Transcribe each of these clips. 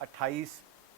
28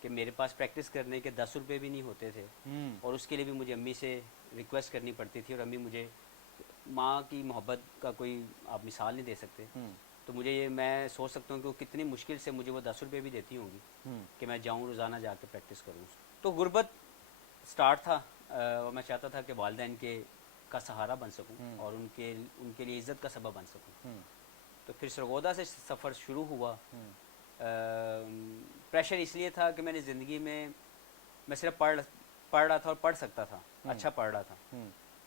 کہ میرے پاس پریکٹس کرنے کے 10 روپے بھی نہیں ہوتے تھے اور اس کے لیے بھی مجھے امی سے ریکویسٹ کرنی پڑتی تھی, اور امی مجھے, ماں کی محبت کا کوئی آپ مثال نہیں دے سکتے. تو مجھے یہ, میں سوچ سکتا ہوں کہ وہ کتنی مشکل سے مجھے وہ 10 روپے بھی دیتی ہوں گی کہ میں جاؤں روزانہ جا کے پریکٹس کروں. تو غربت سٹارٹ تھا, اور میں چاہتا تھا کہ والدین کے کا سہارا بن سکوں اور ان کے لیے عزت کا سبب بن سکوں. تو پھر سرگودا سے سفر شروع ہوا. پریشر اس لیے تھا کہ میں نے زندگی میں صرف پڑھ رہا تھا اور پڑھ سکتا تھا, اچھا پڑھ رہا تھا.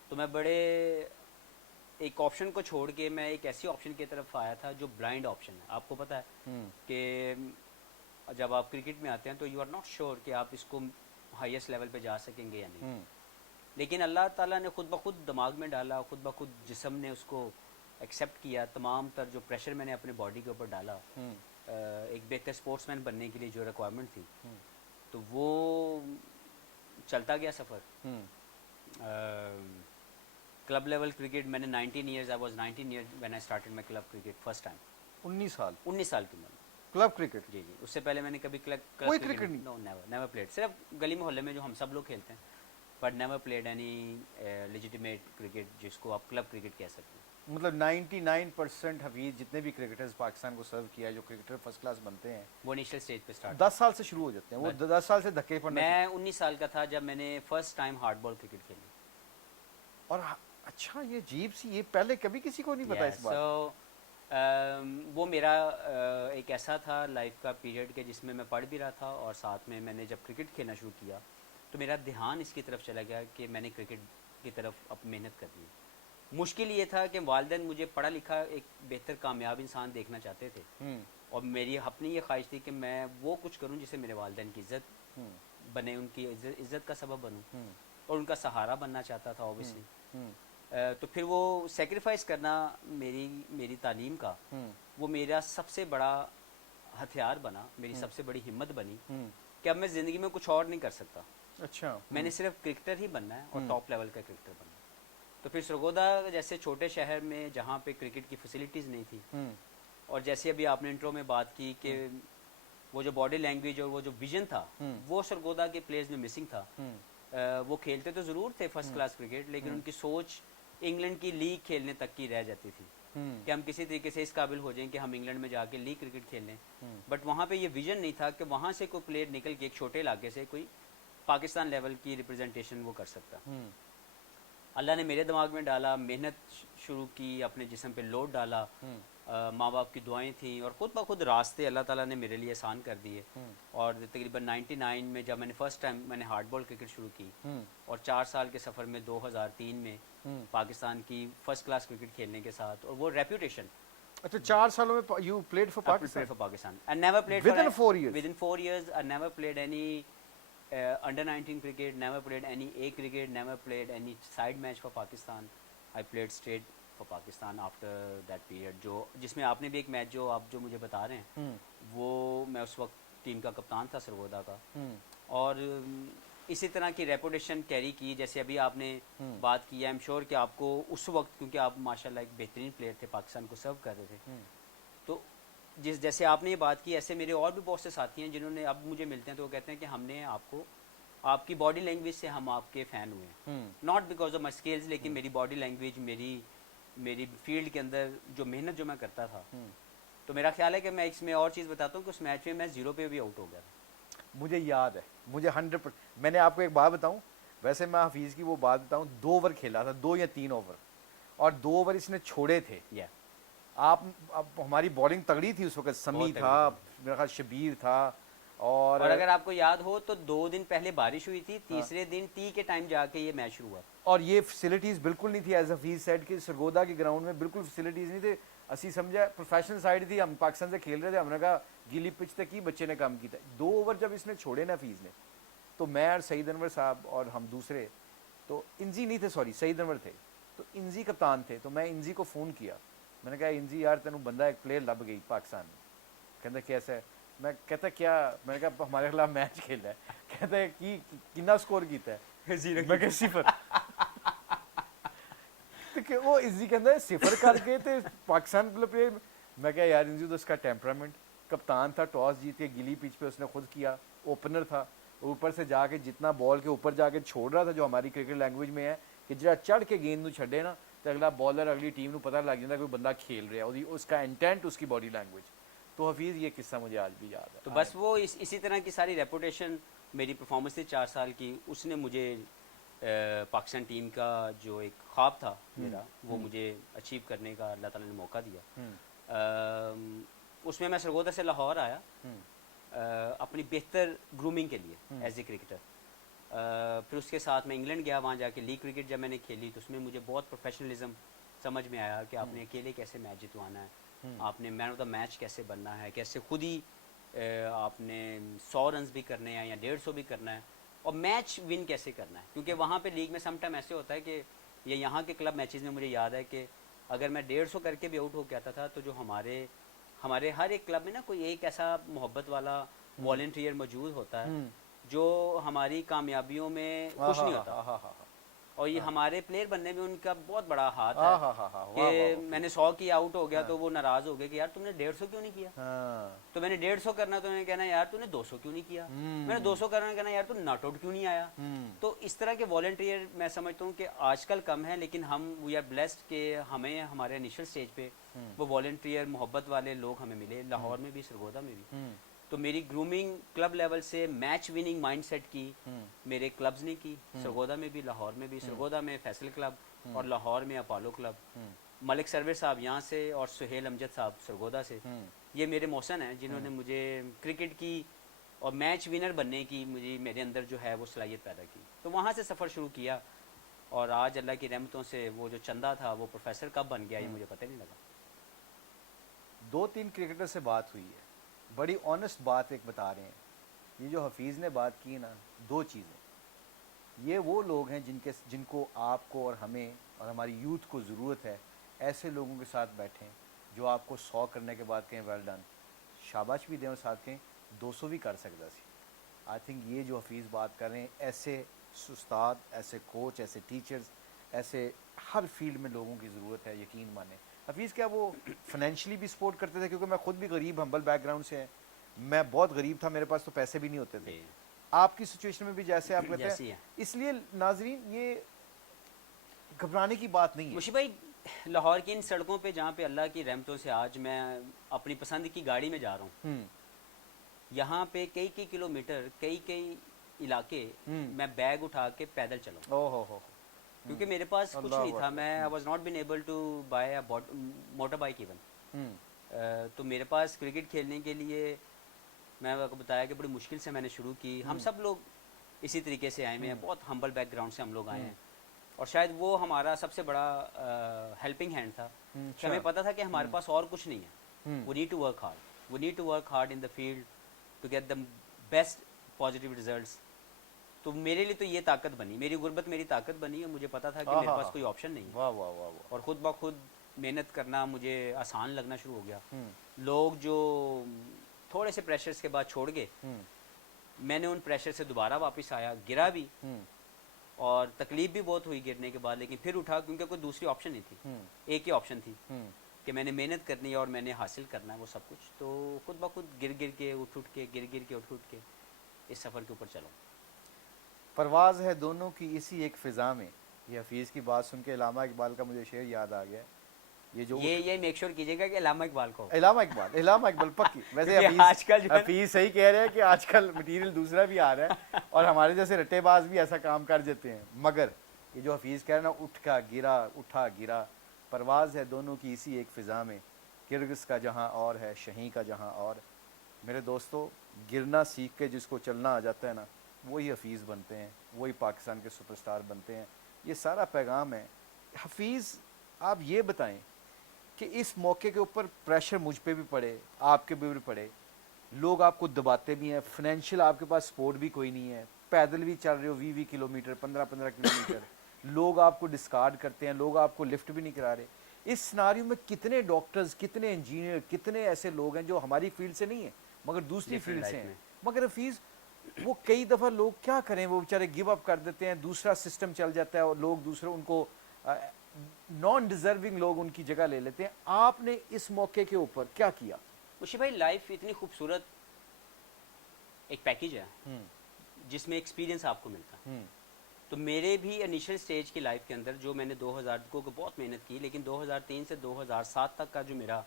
تو میں بڑے ایک آپشن کو چھوڑ کے میں ایک ایسی آپشن کی طرف آیا تھا جو بلائنڈ آپشن ہے. آپ کو پتہ ہے کہ جب آپ کرکٹ میں آتے ہیں تو یو آر ناٹ شیور کہ آپ اس کو ہائیسٹ لیول پہ جا سکیں گے یا نہیں, لیکن اللہ تعالیٰ نے خود بخود دماغ میں ڈالا, خود بخود جسم نے اس کو ایکسیپٹ کیا. تمام تر جو پریشر میں نے اپنے باڈی کے اوپر ڈالا ایک بہتر اسپورٹس مین بننے کے لیے جو ریکوائرمنٹ تھی, تو وہ چلتا گیا سفر. کلب لیول کرکٹ میں نے 19 years, I was 19 years when I started my club cricket first time. 19 سال کی عمر میں کلب کرکٹ. جی. اس سے پہلے میں نے کبھی کوئی کرکٹ نہیں. نو, نیور پلیڈ. صرف گلی محلے میں جو ہم سب لوگ کھیلتے ہیں, but never played any legitimate cricket جس کو آپ کلب کرکٹ کہہ سکتے ہیں. مطلب 99% حفیظ جتنے بھی کرکٹرز پاکستان کو سرو کیا ہے, جو کرکٹر فرسٹ کلاس بنتے ہیں, وہ انیشل اسٹیج پہ اسٹارٹ 10 سال سے شروع ہو جاتے ہیں. وہ 10 سال سے دھکے پڑنا. میں 19 سال کا تھا جب میں نے first time hard ball cricket کھیلی. اور اچھا, یہ عجیب سی, یہ پہلے کبھی کسی کو نہیں پتا اس بات. وہ میرا ایک ایسا تھا لائف کا پیریڈ کہ جس میں میں پڑھ بھی رہا تھا اور ساتھ میں نے جب کرکٹ کھیلنا شروع کیا تو میرا دھیان اس کی طرف چلا گیا کہ میں نے کرکٹ کی طرف اب محنت کرنی. مشکل یہ تھا کہ والدین مجھے پڑھا لکھا ایک بہتر کامیاب انسان دیکھنا چاہتے تھے, اور میری اپنی یہ خواہش تھی کہ میں وہ کچھ کروں جس سے میرے والدین کی عزت بنے, ان کی عزت کا سبب بنوں, اور ان کا سہارا بننا چاہتا تھا اوبیسلی. تو پھر وہ سیکریفائس کرنا میری تعلیم کا, وہ میرا سب سے بڑا ہتھیار بنا, میری سب سے بڑی ہمت بنی کہ اب میں زندگی میں کچھ اور نہیں کر سکتا. اچھا. میں نے صرف کرکٹر ہی بننا ہے اور ٹاپ لیول کا کرکٹر بننا ہے. تو پھر سرگودا جیسے چھوٹے شہر میں جہاں پہ کرکٹ کی فیسلٹیز نہیں تھی, اور جیسے ابھی آپ نے انٹرو میں بات کی کہ وہ جو باڈی لینگویج اور وہ جو ویژن تھا وہ سرگودا کے پلیئرز میں مسنگ تھا. وہ کھیلتے تو ضرور تھے فرسٹ کلاس کرکٹ, لیکن ان کی سوچ انگلینڈ کی لیگ کھیلنے تک کی رہ جاتی تھی کہ ہم کسی طریقے سے اس قابل ہو جائیں کہ ہم انگلینڈ میں جا کے لیگ کرکٹ کھیل لیں. بٹ وہاں پہ یہ ویژن نہیں تھا کہ وہاں سے کوئی پلیئر نکل کے ایک چھوٹے علاقے سے کوئی پاکستان لیول کی ریپرزنٹیشن وہ کر سکتا. اللہ نے میرے دماغ میں ڈالا, محنت شروع کی, اپنے جسم پہ لوڈ ڈالا, ماں باپ کی دعائیں تھیں, اور خود بخود راستے اللہ تعالیٰ نے میرے لیے آسان کر دیے. اور تقریباً 99 میں جب میں نے فرسٹ ٹائم میں نے ہارڈ بال کرکٹ شروع کی, اور 4 سال کے سفر میں 2003 میں پاکستان کی فرسٹ کلاس کرکٹ کھیلنے کے ساتھ, اور وہ ریپوٹیشن. اچھا, 4 سالوں میں you played for Pakistan. I never played within 4 years. Within 4 years I never played any under 19 cricket, never played any A cricket, never played any side match for Pakistan. I played straight for Pakistan after that period. جو جس میں آپ نے بھی ایک match جو آپ جو مجھے بتا رہے ہیں, وہ میں اس وقت ٹیم کا کپتان تھا سرگودا کا, اور اسی طرح کی ریپوٹیشن کیری کی. جیسے ابھی آپ نے بات کی, آئی ایم شیور کہ آپ کو اس وقت, کیونکہ آپ ماشاء اللہ ایک بہترین پلیئر تھے, پاکستان کو سرو کر رہے تھے, تو جیسے آپ نے یہ بات کی, ایسے میرے اور بھی بہت سے ساتھی ہیں جنہوں نے اب مجھے ملتے ہیں تو وہ کہتے ہیں کہ ہم نے آپ کو, آپ کی باڈی لینگویج سے ہم آپ کے فین ہوئے ہیں, not because of my skills, لیکن میری باڈی لینگویج, میری فیلڈ کے اندر جو محنت جو میں کرتا تھا. تو میرا خیال ہے کہ میں اس میں اور چیز بتاتا ہوں کہ اس میچ میں 0 پہ بھی آؤٹ ہو گیا تھا. مجھے یاد ہے, مجھے 100%. میں نے آپ کو ایک بات بتاؤں, ویسے میں حفیظ کی وہ بات بتاؤں, 2 اوور کھیلا تھا, 2 یا 3 اوور, اور 2 اوور اس نے چھوڑے تھے. آپ ہماری بالنگ تگڑی تھی اس وقت, سمی تھا, میرا خیال شبیر تھا, اور اگر آپ کو یاد ہو تو 2 دن پہلے بارش ہوئی تھی, تیسرے دن ٹی کے ٹائم جا کے یہ میچ شروع ہوا. اور یہ فیسلٹیز بالکل نہیں تھی, ایز حفیظ سیڈ کہ سرگودا کے گراؤنڈ میں بالکل فیسلٹیز نہیں تھے. اسی سمجھا پروفیشنل سائڈ تھی, ہم پاکستان سے کھیل رہے تھے, ہم نے کہا گیلی پچ تک کی بچے نے کام کیا. 2 اوور جب اس نے چھوڑے نا حفیظ نے, تو میں اور سعید انور صاحب اور ہم دوسرے, تو انزی نہیں تھے, سوری سعید انور تھے, تو انزی کپتان تھے, تو میں انزی کو فون کیا, میں نے کہا انزی یار تینوں بندہ ایک پلیئر لب گئی پاکستان میں. کہتا کیسا ہے, میں کہتا کیا, میں نے کہا ہمارے خلاف میچ کھیلا ہے. کہتا ہے کی کتنا سکور کیتا ہے, میں کہ 0. کہ وہ انزی کہتا ہے 0 کر کے تے پاکستان پلیئر. میں کہا یار انزی تو اس کا ٹیمپرامنٹ, کپتان تھا, ٹاس جیت کے گلی پچ پہ اس نے خود کیا, اوپنر تھا, اوپر سے جا کے جتنا بال کے اوپر جا کے چھوڑ رہا تھا, جو ہماری کرکٹ لینگویج میں ہے کہ جڑا چڑھ کے گیند نو چھڈے نا تو اگلا بالر اگلی ٹیم نو پتہ لگ جاتا کوئی بندہ کھیل رہا ہے, اس کا انٹینٹ اس کی باڈی لینگویج. تو حفیظ یہ قصہ مجھے آج بھی یاد ہے. تو بس وہ اسی طرح کی ساری ریپوٹیشن میری پرفارمنس تھی 4 سال کی, اس نے مجھے پاکستان ٹیم کا جو ایک خواب تھا میرا وہ مجھے اچیو کرنے کا اللہ تعالیٰ نے موقع دیا. اس میں سرگودا سے لاہور آیا اپنی بہتر گرومنگ کے لیے ایز اے کرکٹر. پھر اس کے ساتھ میں انگلینڈ گیا, وہاں جا کے لیگ کرکٹ جب میں نے کھیلی تو اس میں مجھے بہت پروفیشنلزم سمجھ میں آیا کہ آپ نے اکیلے کیسے میچ جتوانا ہے, آپ نے مین آف دا میچ کیسے بننا ہے, کیسے خود ہی آپ نے 100 رنز بھی کرنے ہیں یا 150 بھی کرنا ہے, اور میچ ون کیسے کرنا ہے. کیونکہ وہاں پہ لیگ میں سم ٹائم ایسے ہوتا ہے کہ یہ یہاں کے کلب میچز میں مجھے یاد ہے کہ اگر میں 150 کر کے بھی آؤٹ ہو کے آتا تھا تو جو ہمارے ہر ایک کلب میں نا کوئی ایک ایسا محبت والا والنٹیئر موجود ہوتا ہے جو ہماری کامیابیوں میں خوش نہیں ہوتا, اور یہ ہمارے پلیئر بننے میں ان کا بہت بڑا ہاتھ ہے کہ میں نے 100 کی آؤٹ ہو گیا تو وہ ناراض ہو گئے کہ یار تم نے 150 کیوں نہیں کیا, تو میں نے 150 کرنا تو انہوں نے کہنا یار تو نے 200 کیوں نہیں کیا, میں نے 200 کرنا کہنا یار تو ناٹ آؤٹ کیوں نہیں آیا. تو اس طرح کے والنٹیئر میں سمجھتا ہوں کہ آج کل کم ہے, لیکن ہم وی آر بلیسڈ کہ ہمیں ہمارے انیشل سٹیج پہ وہ والنٹیئر محبت والے لوگ ہمیں ملے, لاہور میں بھی سرگودا میں بھی. تو میری گرومنگ کلب لیول سے میچ وننگ مائنڈ سیٹ کی میرے کلبز نے کی, سرگودا میں بھی لاہور میں بھی. سرگودا میں فیصل کلب اور لاہور میں اپولو کلب. ملک سرور صاحب یہاں سے اور سہیل امجد صاحب سرگودا سے, یہ میرے محسن ہیں جنہوں نے مجھے کرکٹ کی اور میچ ونر بننے کی میرے اندر جو ہے وہ صلاحیت پیدا کی. تو وہاں سے سفر شروع کیا, اور آج اللہ کی رحمتوں سے وہ جو چندہ تھا وہ پروفیسر کب بن گیا یہ مجھے پتہ نہیں لگا. 2-3 کرکٹر سے بات ہوئی ہے, بڑی آنیسٹ بات ایک بتا رہے ہیں. یہ جو حفیظ نے بات کی نا, 2 چیزیں, یہ وہ لوگ ہیں جن کو آپ کو اور ہمیں اور ہماری یوتھ کو ضرورت ہے ایسے لوگوں کے ساتھ بیٹھیں جو آپ کو 100 کرنے کے بعد کہیں ویل ڈن, شاباش بھی دیں اور ساتھ کہیں 200 بھی کر سکتا سی. آئی تھنک یہ جو حفیظ بات کر رہے ہیں, ایسے استاد, ایسے کوچ, ایسے ٹیچرز, ایسے ہر فیلڈ میں لوگوں کی ضرورت ہے, یقین مانیں. حفیظ کیا وہ فائنینشلی بھی سپورٹ کرتے تھے؟ کیونکہ میں خود بھی غریب ہمبل بیک گراؤنڈ سے ہیں, میں بہت غریب تھا, میرے پاس تو پیسے بھی نہیں ہوتے تھے. آپ کی سچویشن میں بھی جیسے آپ کہتے ہیں, اس لیے ناظرین یہ گھبرانے کی بات نہیں ہے. مشی بھائی, لاہور کی ان سڑکوں پہ جہاں پہ اللہ کی رحمتوں سے آج میں اپنی پسند کی گاڑی میں جا رہا ہوں, یہاں پہ کئی کلومیٹر کئی علاقے میں بیگ اٹھا کے پیدل چلاؤں, کیونکہ میرے پاس کچھ نہیں تھا. میں I was not been able to buy a motor bike even. تو میرے پاس کرکٹ کھیلنے کے لیے میں آپ کو بتایا کہ بڑی مشکل سے میں نے شروع کی. ہم سب لوگ اسی طریقے سے آئے ہوئے ہیں, بہت ہمبل بیک گراؤنڈ سے ہم لوگ آئے ہیں, اور شاید وہ ہمارا سب سے بڑا ہیلپنگ ہینڈ تھا کہ ہمیں پتہ تھا کہ ہمارے پاس اور کچھ نہیں ہے. We need to work hard. We need to work hard in the field to get the best positive results. تو میرے لیے تو یہ طاقت بنی, میری غربت میری طاقت بنی, اور مجھے پتا تھا کہ میرے پاس کوئی آپشن نہیں ہے. اور خود بخود محنت کرنا مجھے آسان لگنا شروع ہو گیا. لوگ جو تھوڑے سے پریشرز کے بعد چھوڑ گئے, میں نے ان پریشر سے دوبارہ واپس آیا, گرا بھی اور تکلیف بھی بہت ہوئی گرنے کے بعد, لیکن پھر اٹھا کیونکہ کوئی دوسری آپشن نہیں تھی. ایک ہی آپشن تھی کہ میں نے محنت کرنی ہے اور میں نے حاصل کرنا ہے وہ سب کچھ. تو خود بخود گر کے اٹھ کے گر کے اٹھ کے اس سفر کے اوپر چلو. پرواز ہے دونوں کی اسی ایک فضا میں. یہ حفیظ کی بات سن کے علامہ اقبال کا مجھے شعر یاد آ گیا. یہ میک شور کیجیے گا کہ علامہ اقبال کو, علامہ اقبال پکی. ویسے حفیظ صحیح کہہ رہے ہیں کہ آج کل مٹیریل دوسرا بھی آ رہا ہے اور ہمارے جیسے رٹے باز بھی ایسا کام کر دیتے ہیں. مگر یہ جو حفیظ کہہ رہے ہیں نا, اٹھا گرا, پرواز ہے دونوں کی اسی ایک فضا میں, کرگس کا جہاں اور ہے شہیں کا جہاں اور. میرے دوستو, گرنا سیکھ کے جس کو چلنا آ جاتا ہے نا, وہی حفیظ بنتے ہیں, وہی پاکستان کے سپر سٹار بنتے ہیں. یہ سارا پیغام ہے. حفیظ آپ یہ بتائیں کہ اس موقع کے اوپر پریشر مجھ پہ بھی پڑے, آپ کے بھی پڑے, لوگ آپ کو دباتے بھی ہیں, فائنینشیل آپ کے پاس سپورٹ بھی کوئی نہیں ہے, پیدل بھی چل رہے ہو 20 کلومیٹر 15 کلومیٹر, لوگ آپ کو ڈسکارڈ کرتے ہیں, لوگ آپ کو لفٹ بھی نہیں کرا رہے. اس سیناریو میں کتنے ڈاکٹرز, کتنے انجینئر, کتنے ایسے لوگ ہیں جو ہماری فیلڈ سے نہیں ہیں مگر دوسری فیلڈ سے ہیں. مگر حفیظ وہ کئی دفعہ لوگ کیا کریں, وہ بیچارے گیو اپ کر دیتے ہیں, دوسرا سسٹم چل جاتا ہے اور لوگ دوسرے ان کو نان ڈیزرونگ لوگ ان کی جگہ لے لیتے ہیں. آپ نے اس موقع کے اوپر کیا کیا؟ مشی بھائی, لائف اتنی خوبصورت ایک پیکیج ہے جس میں ایکسپیرینس آپ کو ملتا ہے. تو میرے بھی انیشل سٹیج کی لائف کے اندر جو میں نے 2000 کو بہت محنت کی، لیکن 2003 سے 2007 تک کا جو میرا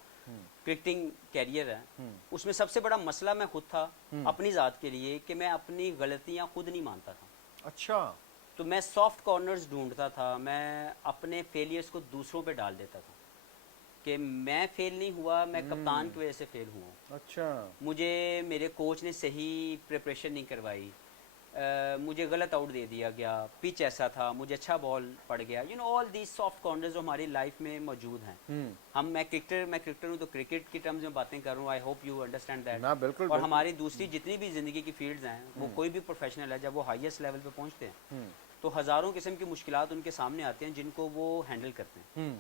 کرکٹنگ کیریئر ہے اس میں سب سے بڑا مسئلہ میں خود تھا اپنی ذات کے لیے کہ میں اپنی غلطیاں خود نہیں مانتا تھا. اچھا. تو میں سافٹ کارنرز ڈھونڈتا تھا، میں اپنے فیلیئرز کو دوسروں پہ ڈال دیتا تھا کہ میں فیل نہیں ہوا، میں کپتان کی وجہ سے فیل ہوا. اچھا. مجھے میرے کوچ نے صحیح پریپریشن نہیں کروائی، مجھے غلط آؤٹ دے دیا گیا، پچ ایسا تھا، مجھے اچھا بال پڑ گیا. You know all these soft corners جو ہماری لائف میں موجود ہیں. میں کرکٹر ہوں تو کرکٹ کی ٹرمز میں باتیں کر رہا ہوں. I hope you understand that. نا بالکل. اور ہماری دوسری جتنی بھی زندگی کی فیلڈز ہیں وہ کوئی بھی پروفیشنل ہے جب وہ ہائیسٹ لیول پہ پہنچتے ہیں تو ہزاروں قسم کی مشکلات ان کے سامنے آتے ہیں جن کو وہ ہینڈل کرتے ہیں،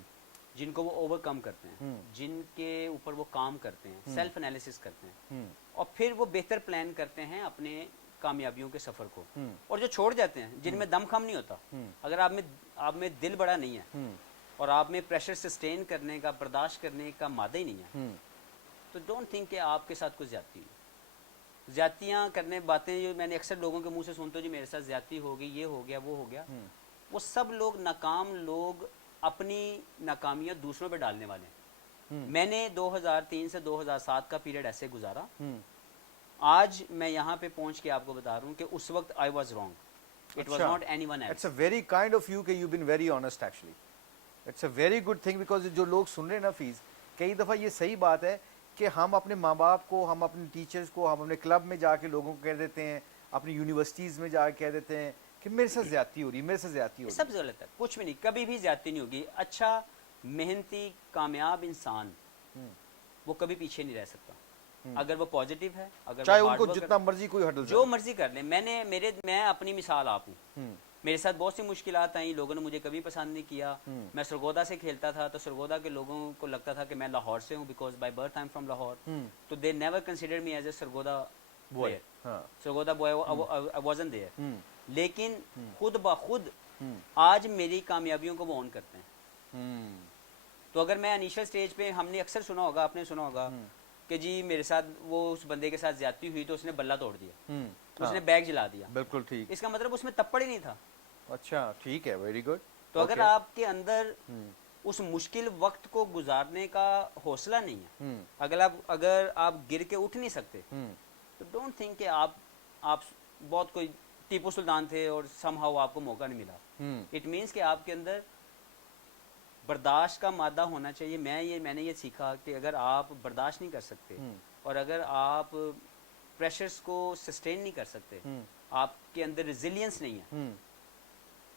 جن کو وہ اوور کم کرتے ہیں، جن کے اوپر وہ کام کرتے ہیں، سیلف انالیسس کرتے ہیں، اور پھر وہ بہتر پلان کرتے ہیں اپنے کامیابیوں کے سفر کو. اور جو چھوڑ جاتے ہیں، جن میں دم خم نہیں ہوتا، اگر آپ میں دل بڑا نہیں ہے اور آپ میں پریشر سسٹین کرنے کا، برداشت کرنے کا مادہ ہی نہیں ہے، تو ڈونٹ تھنک کہ آپ کے ساتھ کوئی زیادتی ہوئی. زیادتیاں کرنے باتیں جو میں نے اکثر لوگوں کے منہ سے سنتا ہوں جی میرے ساتھ زیادتی ہو گئی، یہ ہو گیا، وہ ہو گیا. وہ سب لوگ ناکام لوگ اپنی ناکامیاں دوسروں پہ ڈالنے والے ہیں. میں نے 2003 سے 2007 کا پیریڈ ایسے گزارا. آج میں یہاں پہ پہنچ کے آپ کو بتا رہا ہوں کہ اس وقت I was wrong. It was not anyone else. It's a very kind of you کہ you been very honest actually. It's a very good thing because جو لوگ سن رہے ہیں نا فیس، کئی دفعہ یہ صحیح بات ہے کہ ہم اپنے ماں باپ کو، ہم اپنے ٹیچرز کو، ہم اپنے کلب میں جا کے لوگوں کو کہہ دیتے ہیں، اپنی یونیورسٹیز میں جا کے کہہ دیتے ہیں کہ میرے ساتھ زیادتی ہو رہی ہے، میرے ساتھ زیادتی ہو رہی ہے. سب غلط ہے، کچھ بھی نہیں، کبھی بھی زیادتی نہیں ہوگی. اچھا محنتی کامیاب انسان وہ کبھی پیچھے نہیں رہ سکتا اگر وہ پازیٹیو ہے، اگر چاہے وہ ان کو جتنا مرضی کوئی ہڈل جو مرضی کر لیں. میں اپنی مثال آپ ہوں. میرے ساتھ بہت سی مشکلات آئیں، لوگوں نے مجھے کبھی پسند نہیں کیا. میں سرگودا سے کھیلتا تھا تو سرگودا کے لوگوں کو لگتا تھا کہ میں لاہور سے ہوں because by birth I am from Lahore. تو they never consider me as a Sargodha boy. Sargodha boy I wasn't there. لیکن خود بخود آج میری کامیابیوں کو وہ اون کرتے ہیں. تو اگر میں انیشل سٹیج پہ، ہم نے اکثر سنا ہوگا، آپ نے سنا ہوگا کہ جی میرے ساتھ وہ اس بندے کے ساتھ زیادتی ہوئی تو اس نے بلہ توڑ دیا، اس نے بیگ جلا دیا. بالکل ٹھیک. اس کا مطلب اس میں تپڑ ہی نہیں تھا. اچھا ٹھیک ہے، ویری گڈ. تو اگر آپ کے اندر اس مشکل وقت کو گزارنے کا حوصلہ نہیں ہے، اگر آپ گر کے اٹھ نہیں سکتے، تو ڈونٹ تھنک کہ آپ بہت کوئی ٹیپو سلطان تھے اور سم ہاؤ آپ کو موقع نہیں ملا. اٹ مینس کہ آپ کے اندر برداشت کا مادہ ہونا چاہیے. میں نے یہ سیکھا کہ اگر آپ برداشت نہیں کر سکتے اور اگر آپ پریشرز کو سسٹین نہیں کر سکتے، آپ کے اندر ریزیلینس نہیں ہے،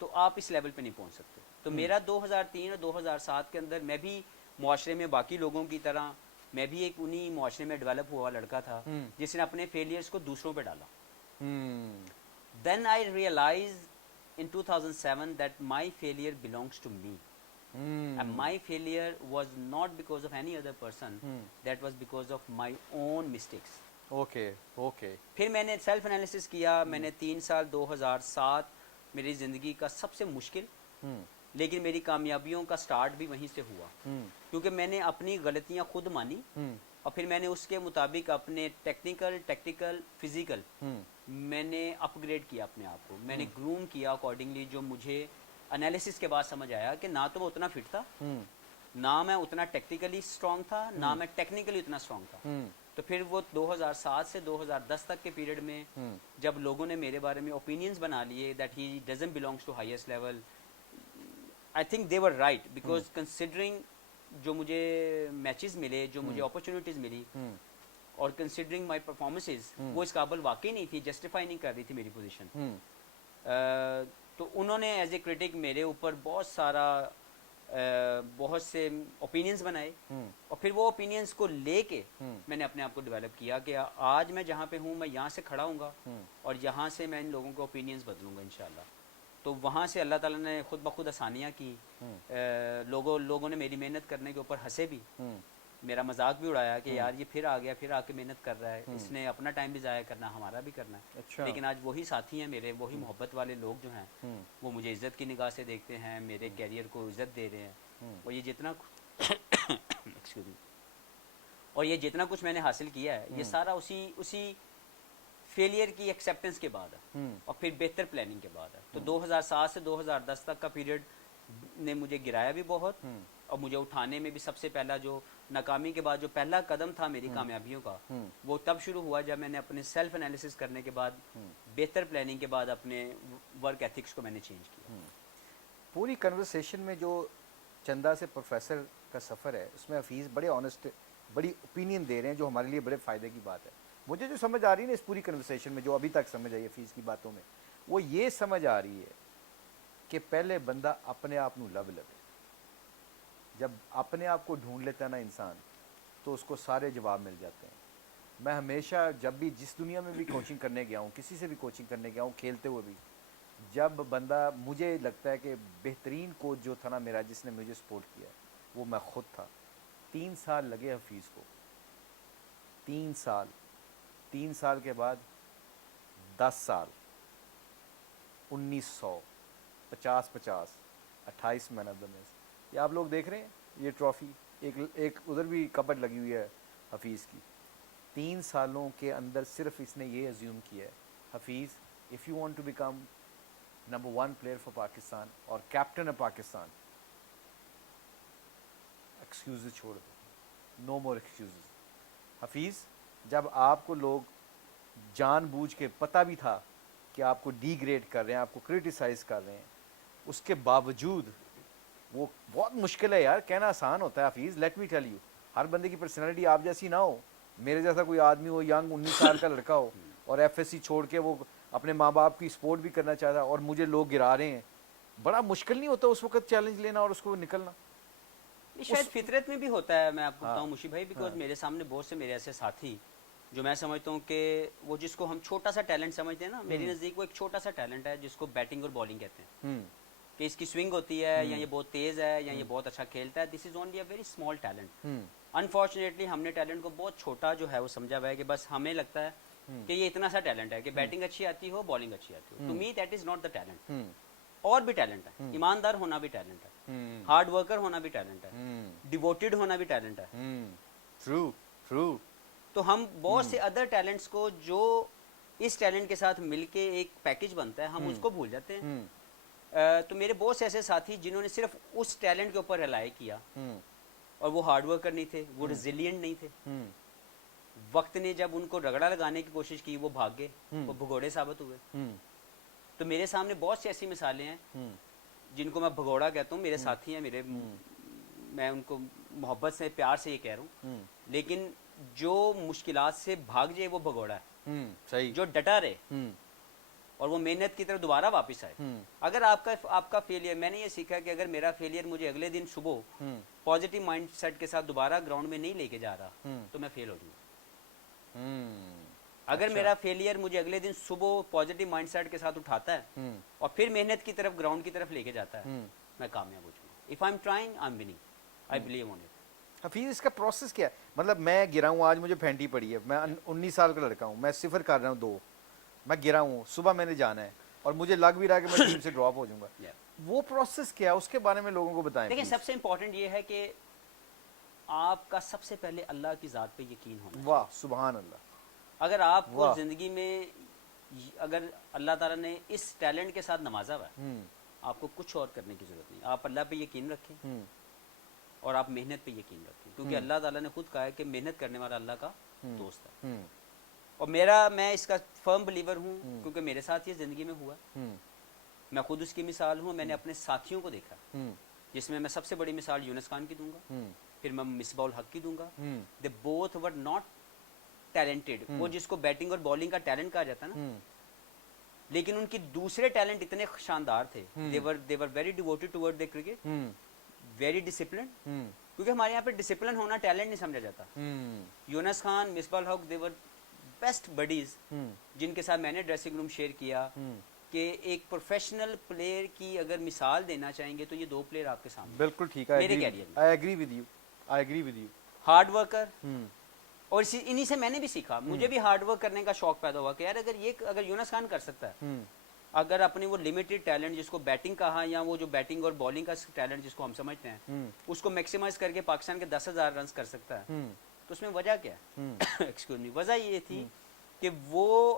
تو آپ اس لیول پہ نہیں پہنچ سکتے. تو میرا 2003 اور 2007 کے اندر میں بھی معاشرے میں باقی لوگوں کی طرح میں بھی ایک انہی معاشرے میں ڈیولپ ہوا لڑکا تھا جس نے اپنے فیلیئرز کو دوسروں پہ ڈالا. دین آئی realise in 2007 that my failure belongs to me. And my failure was not because of any other person. That was because of my own mistakes. Okay. پھر میں نے سیلف انالیسس کیا. میں نے 3 سال 2007 میری زندگی کا سب سے مشکل لیکن میری کامیابیوں کا سٹارٹ بھی وہیں سے ہوا کیونکہ میں نے اپنی غلطیاں خود مانی اور پھر میں نے اس کے مطابق اپنے ٹیکنیکل، ٹیکٹیکل، فزیکل میں نے اپ گریڈ کیا اپنے آپ کو. میں نے گروم کیا اکارڈنگلی. جو مجھے انالیسس کے بعد سمجھ آیا کہ نہ تو میں اتنا فٹ تھا، نہ میں اتنا ٹیکٹیکلی اسٹرانگ تھا، نہ میں ٹیکنیکلی اتنا اسٹرانگ تھا. تو پھر وہ 2007 سے 2010 تک کے پیریڈ میں جب لوگوں نے میرے بارے میں اوپینینز بنا لیے دیٹ ہی doesn't belongs to highest level, I think they were right because considering جو مجھے میچز ملے، جو مجھے اپرچونیٹیز ملی اور کنسیڈرنگ مائی پرفارمنسز، وہ اس قابل واقعی نہیں تھی، جسٹیفائی نہیں کر رہی تھی میری پوزیشن. تو انہوں نے ایز اے کرٹک میرے اوپر بہت سے اوپینینز بنائے اور پھر وہ اوپینینز کو لے کے میں نے اپنے آپ کو ڈیولپ کیا کہ آج میں جہاں پہ ہوں میں یہاں سے کھڑا ہوں گا اور یہاں سے میں ان لوگوں کے اوپینینز بدلوں گا انشاءاللہ. تو وہاں سے اللہ تعالیٰ نے خود بخود آسانیاں کی. لوگوں نے میری محنت کرنے کے اوپر ہنسے بھی، میرا مذاق بھی اڑایا کہ یار یہ پھر آ گیا، پھر آ کے محنت کر رہا ہے، اس نے اپنا ٹائم بھی ضائع کرنا، ہمارا بھی کرنا ہے. لیکن آج وہی ساتھی ہیں میرے، وہی محبت والے لوگ جو ہیں وہ مجھے عزت کی نگاہ سے دیکھتے ہیں، میرے کیریئر کو عزت دے رہے ہیں. اور یہ جتنا کچھ میں نے حاصل کیا ہے یہ سارا اسی فیلئر کی ایکسیپٹنس کے بعد ہے اور پھر بہتر پلاننگ کے بعد ہے. تو 2007 سے 2010 تک کا پیریڈ نے مجھے گرایا بھی بہت, اور مجھے اٹھانے میں بھی سب سے پہلا جو ناکامی کے بعد جو پہلا قدم تھا میری کامیابیوں کا, وہ تب شروع ہوا جب میں نے اپنے سیلف انالیسس کرنے کے بعد, بہتر پلاننگ کے بعد اپنے ورک ایتھکس کو میں نے چینج کیا. پوری کنورسیشن میں جو چندہ سے پروفیسر کا سفر ہے اس میں حفیظ بڑے آنیسٹ, بڑی اوپینین دے رہے ہیں جو ہمارے لیے بڑے فائدے کی بات ہے. مجھے جو سمجھ آ رہی ہے نا اس پوری کنورسیشن میں, جو ابھی تک سمجھ آئی حفیظ کی باتوں میں, وہ یہ سمجھ آ رہی ہے کہ پہلے بندہ اپنے آپ نو لب لے. جب اپنے آپ کو ڈھونڈ لیتا ہے نا انسان, تو اس کو سارے جواب مل جاتے ہیں. میں ہمیشہ جب بھی جس دنیا میں بھی کوچنگ کرنے گیا ہوں, کسی سے بھی کوچنگ کرنے گیا ہوں, کھیلتے ہوئے بھی, جب بندہ, مجھے لگتا ہے کہ بہترین کوچ جو تھا نا میرا, جس نے مجھے سپورٹ کیا, وہ میں خود تھا. 3 سال لگے حفیظ کو, 3 سال. 3 سال کے بعد 10 سال, 1900, 50-50, 28 مین آف دا میچ. یہ آپ لوگ دیکھ رہے ہیں, یہ ٹرافی ایک ادھر بھی کپٹ لگی ہوئی ہے حفیظ کی. 3 سالوں کے اندر صرف اس نے یہ ازیوم کیا ہے, Hafeez if you want to become number 1 player for Pakistan اور کیپٹن آف پاکستان, ایکسکیوزز چھوڑ دو, نو مور ایکسکیوزز. حفیظ, جب آپ کو لوگ جان بوجھ کے, پتہ بھی تھا کہ آپ کو ڈی گریڈ کر رہے ہیں, آپ کو کرٹیسائز کر رہے ہیں, اس کے باوجود, وہ بہت مشکل ہے یار, کہنا آسان ہوتا ہے Hafeez, let me tell you. ہر بندے کی پرسنالٹی آپ جیسی نہ ہو. میرے جیسا کوئی آدمی ہو, ینگ 19 سال کا لڑکا ہو, اور ایف ایس سی چھوڑ کے وہ اپنے ماں باپ کی سپورٹ بھی کرنا چاہتا ہے, اور مجھے لوگ گرا رہے ہیں. بڑا مشکل نہیں ہوتا اس وقت چیلنج لینا اور اس کو نکلنا؟ شاید فطرت میں بھی ہوتا ہے. میں آپ کو بتاؤں مشی بھائی, بیکاز میرے سامنے بہت سے میرے ایسے ساتھی جو میں سمجھتا ہوں کہ وہ جس کو ہم چھوٹا سا ٹیلنٹ سمجھتے ہیں نا, میری نزدیک وہ ایک چھوٹا سا ٹیلنٹ ہے جس کو بیٹنگ اور بالنگ کہتے ہیں, کہ اس کی سوئنگ ہوتی ہے, یا یہ بہت تیز ہے, یا یہ بہت اچھا کھیلتا ہے. This is only a very small talent. Unfortunately ہم نے ٹیلنٹ کو بہت چھوٹا جو ہے وہ سمجھا ہوا ہے, کہ بس ہمیں لگتا ہے کہ یہ اتنا سا ٹیلنٹ ہے کہ بیٹنگ اچھی آتی ہو, بالنگ اچھی آتی ہو. To me that is not the talent. اور بھی ٹیلنٹ ہے, ایماندار ہونا بھی ٹیلنٹ ہے, ہارڈ ورکر ہونا بھی ٹیلنٹ ہے, ڈیووٹیڈ ہونا بھی ٹیلنٹ ہے. True true. تو ہم بہت سے ادر ٹیلنٹس کو جو اس ٹیلنٹ کے ساتھ مل کے ایک پیکج بنتا ہے, ہم اس کو بھول جاتے ہیں. تو میرے بہت سے ایسے ساتھی جنہوں نے صرف اس ٹیلنٹ کے اوپر ریلائی کیا, اور وہ ہارڈ ورکر نہیں تھے, وہ ریزیلینٹ نہیں تھے. وقت نے جب ان کو رگڑا لگانے کی کوشش کی, وہ بھاگ گئے, وہ بھگوڑے ثابت ہوئے. تو میرے سامنے بہت سی ایسی مثالیں ہیں جن کو میں بھگوڑا کہتا ہوں. میرے ساتھی ہیں میرے, میں ان کو محبت سے, پیار سے یہ کہہ رہا ہوں, لیکن جو مشکلات سے بھاگ جائے وہ بھگوڑا ہے. صحیح. جو ڈٹا رہے اور وہ محنت کی طرف دوبارہ واپس آئے. اگر آپ کا فیلئر, میں نے یہ سیکھا کہ اگر میرا فیلئر مجھے اگلے دن صبح پازیٹیو مائنڈ سیٹ کے ساتھ دوبارہ گراؤنڈ میں نہیں لے کے جا رہا, تو میں فیل ہو جاؤں گا. اگر میرا فیلئر مجھے اگلے دن صبح پازیٹیو مائنڈ سیٹ کے ساتھ اٹھاتا ہے اور پھر محنت کی طرف, گراؤنڈ کی طرف لے کے جاتا ہے, میں کامیاب ہو جاؤں گا. If I'm trying, I'm winning. I believe on it. Hafeez, اس کا پروسیس کیا ہے؟ مطلب میں گرا ہوں, آج مجھے پھینٹی پڑی ہے, میں 19 سال کا لڑکا ہوں, میں 0 کر رہا ہوں 2, میں گرا ہوں, صبح میں نے جانا ہے, اور مجھے لگ بھی رہا ہے کہ میں ٹیم سے ڈراپ ہو جاؤں گا. وہ پروسیس کیا ہے, اس کے بارے میں لوگوں کو بتائیں. دیکھیں, سب سے امپورٹنٹ یہ ہے کہ آپ کا سب سے پہلے اللہ کی ذات پہ یقین ہونا. واہ, سبحان اللہ. اگر آپ کو زندگی میں, اگر اللہ تعالیٰ نے اس ٹیلنٹ کے ساتھ نوازا ہوا ہے, آپ کو کچھ اور کرنے کی ضرورت نہیں. آپ اللہ پہ یقین رکھیں اور آپ محنت پہ یقین رکھیں, کیونکہ اللہ تعالیٰ نے خود کہا ہے کہ محنت کرنے والا اللہ کا دوست ہے. اور میں اس کا فرم بلیور ہوں, کیونکہ میرے ساتھ یہ زندگی میں ہوا. میں خود اس کی مثال ہوں. میں نے اپنے ساتھیوں کو دیکھا, جس میں سب سے بڑی مثال یونس خان کی دوں گا, پھر میں مصباح الحق کی دوں گا. They both were not talented, وہ جس کو بیٹنگ اور بالنگ کا ٹیلنٹ کہا جاتا ہے نا, لیکن ان کی دوسرے ٹیلنٹ اتنے شاندار تھے. they were very devoted toward their cricket, very disciplined, کیونکہ ہمارے یہاں پہ ڈسپلن ہونا ٹیلنٹ نہیں سمجھا جاتا. یونس خان, مصباح الحق, they were بیسٹ بڈیز, جن کے ساتھ میں نے ڈریسنگ روم شیئر کیا. کہ ایک پروفیشنل پلیئر کی اگر مثال دینا چاہیں گے تو یہ 2 پلیئر آپ کے سامنے. بالکل ٹھیک ہے, میرے کیریئر میں. I agree with you, I agree with you. Hard worker, اور انہی سے میں نے بھی سیکھا. مجھے بھی ہارڈ ورک کرنے کا شوق پیدا ہوا کہ یار اگر یونس خان کر سکتا ہے, اگر اپنی وہ لمیٹڈ ٹیلنٹ جس کو بیٹنگ کہا, یا وہ جو بیٹنگ اور بالنگ کا ٹیلنٹ جس کو ہم سمجھتے ہیں, اس کو میکسیمائز کر کے پاکستان کے 10,000 رنز کر سکتا ہے, تو اس میں وجہ کیا ہے؟ ایکسکیوز می, وجہ یہ تھی کہ وہ